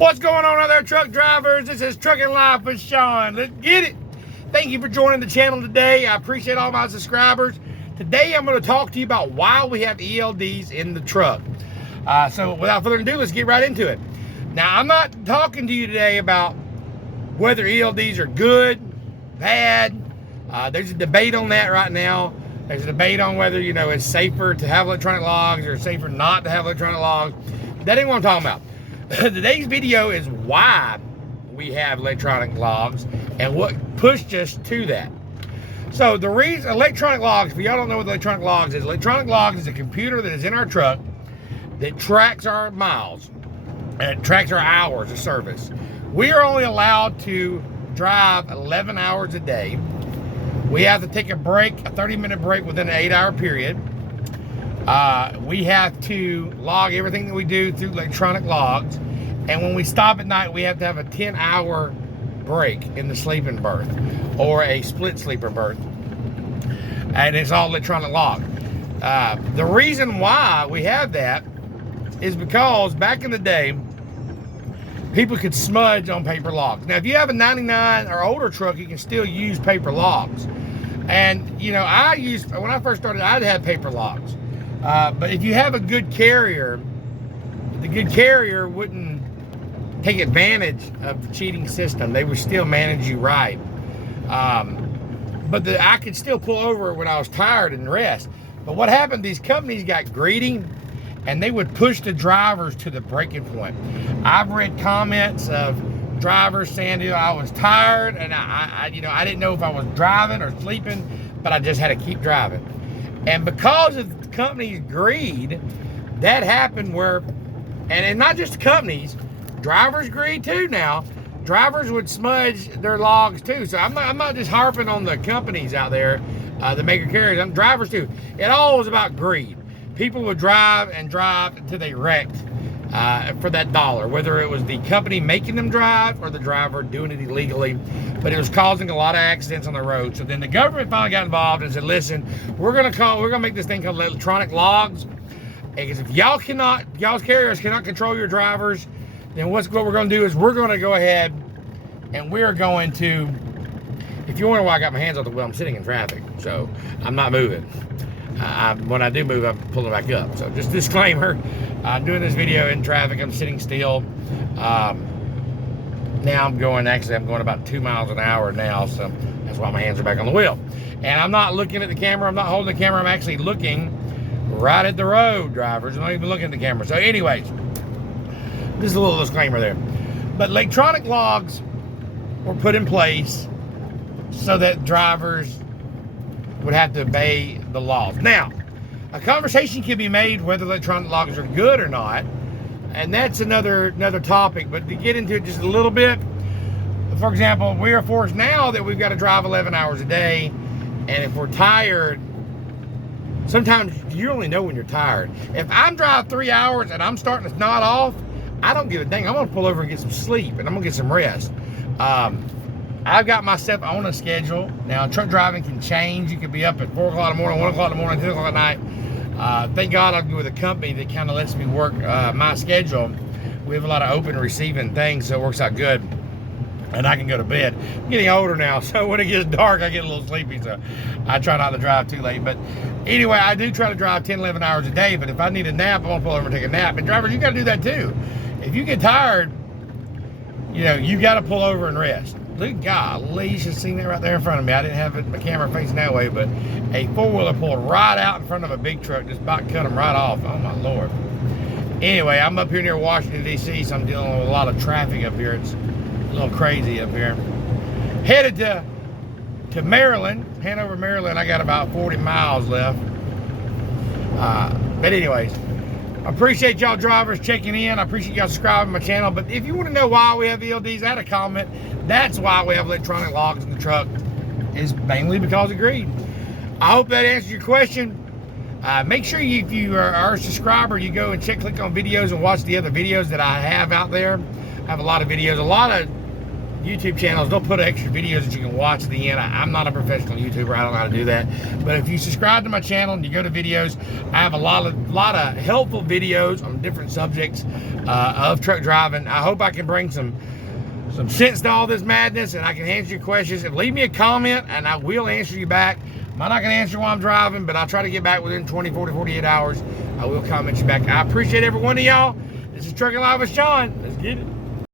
What's going on out there, truck drivers? This is Trucking Life with Sean. Let's get it. Thank you for joining the channel today. I appreciate all my subscribers. Today, I'm going to talk to you about why we have ELDs in the truck. So without further ado, let's get right into it. Now, I'm not talking to you today about whether ELDs are good, bad. There's a debate on that right now. There's a debate on whether, it's safer to have electronic logs or safer not to have electronic logs. That ain't what I'm talking about. Today's video is why we have electronic logs and what pushed us to that. So the reason electronic logs, if y'all don't know what electronic logs is a computer that is in our truck that tracks our miles and tracks our hours of service. We are only allowed to drive 11 hours a day. We have to take a break, a 30-minute break within an 8-hour period. We have to log everything that we do through electronic logs. And when we stop at night, we have to have a 10-hour break in the sleeping berth or a split sleeper berth. And it's all electronic log. The reason why we have that is because back in the day, people could smudge on paper logs. Now, if you have a 99 or older truck, you can still use paper logs. And, when I first started, I'd have paper logs. But if you have a good carrier, the good carrier wouldn't take advantage of the cheating system. They would still manage you right. But I could still pull over when I was tired and rest. But what happened, these companies got greedy and they would push the drivers to the breaking point. I've read comments of drivers saying, I was tired and I didn't know if I was driving or sleeping, but I just had to keep driving. And because of the company's greed, that happened where, and not just companies, drivers greed too now. Drivers would smudge their logs too. So I'm not just harping on the companies out there, the maker carriers. I'm drivers too. It all was about greed. People would drive until they wrecked for that dollar, whether it was the company making them drive or the driver doing it illegally. But it was causing a lot of accidents on the road. So then the government finally got involved and said, listen, we're gonna make this thing called electronic logs. Because if y'all's carriers cannot control your drivers, then what we're gonna do is we're gonna go ahead and we're going to, if you wonder why I got my hands off the wheel, I'm sitting in traffic, so I'm not moving. When I do move, I'm pulling back up. So just disclaimer, I'm doing this video in traffic, I'm sitting still. Now I'm going about 2 miles an hour now, so that's why my hands are back on the wheel. And I'm not looking at the camera, I'm not holding the camera, I'm actually looking right at the road, drivers. I'm not even looking at the camera. So anyways, just a little disclaimer there. But electronic logs were put in place so that drivers would have to obey the laws. Now, a conversation can be made whether electronic logs are good or not, and that's another topic. But to get into it just a little bit, for example, we are forced now that we've got to drive 11 hours a day, and if we're tired, sometimes you only know when you're tired. If I'm driving 3 hours and I'm starting to nod off, I don't give a dang. I'm gonna pull over and get some sleep, and I'm gonna get some rest. I've got myself on a schedule. Now, truck driving can change. You could be up at 4 o'clock in the morning, 1 o'clock in the morning, 2 o'clock at night. Thank God I'm with a company that kind of lets me work my schedule. We have a lot of open receiving things, so it works out good. And I can go to bed. I'm getting older now, so when it gets dark, I get a little sleepy, so I try not to drive too late. But anyway, I do try to drive 10, 11 hours a day, but if I need a nap, I'm gonna pull over and take a nap. And drivers, you gotta do that too. If you get tired, you gotta pull over and rest. Look, golly, you should have seen that right there in front of me. I didn't have my camera facing that way, but a four-wheeler pulled right out in front of a big truck, just about cut them right off. Oh my Lord. Anyway, I'm up here near Washington, D.C., so I'm dealing with a lot of traffic up here. It's a little crazy up here. Headed to Maryland, Hanover, Maryland. I got about 40 miles left. But anyways, I appreciate y'all drivers checking in. I appreciate y'all subscribing to my channel. But if you want to know why we have ELDs, add a comment. That's why we have electronic logs in the truck. Is mainly because of greed. I hope that answers your question. Make sure if you are a subscriber, you go and click on videos and watch the other videos that I have out there. I have a lot of videos, a lot of YouTube channels, they'll put extra videos that you can watch at the end. I'm not a professional YouTuber. I don't know how to do that. But if you subscribe to my channel and you go to videos, I have a lot of helpful videos on different subjects of truck driving. I hope I can bring some sense to all this madness, and I can answer your questions. And leave me a comment, and I will answer you back. I'm not going to answer while I'm driving, but I'll try to get back within 24 to 48 hours. I will comment you back. I appreciate every one of y'all. This is Trucking Live with Sean. Let's get it.